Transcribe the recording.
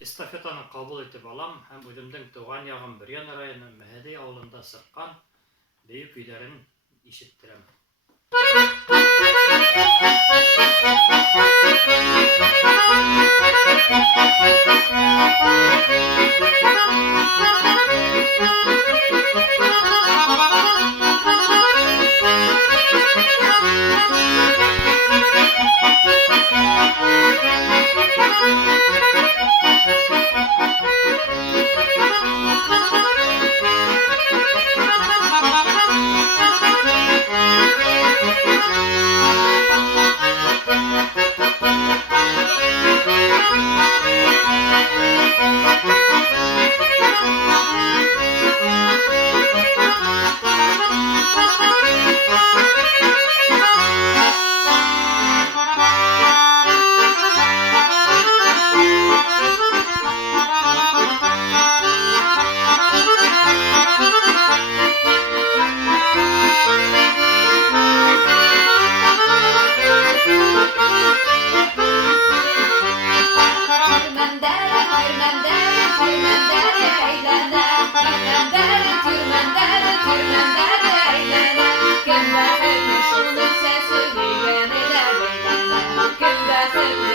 estafetаны kabul etip alam hem özümden tuğan yağım Büryan rayonu Mehedi avlunda sırtkan büyük üylerin işittirem. Şunun sesi diyen eder beylene, gönderse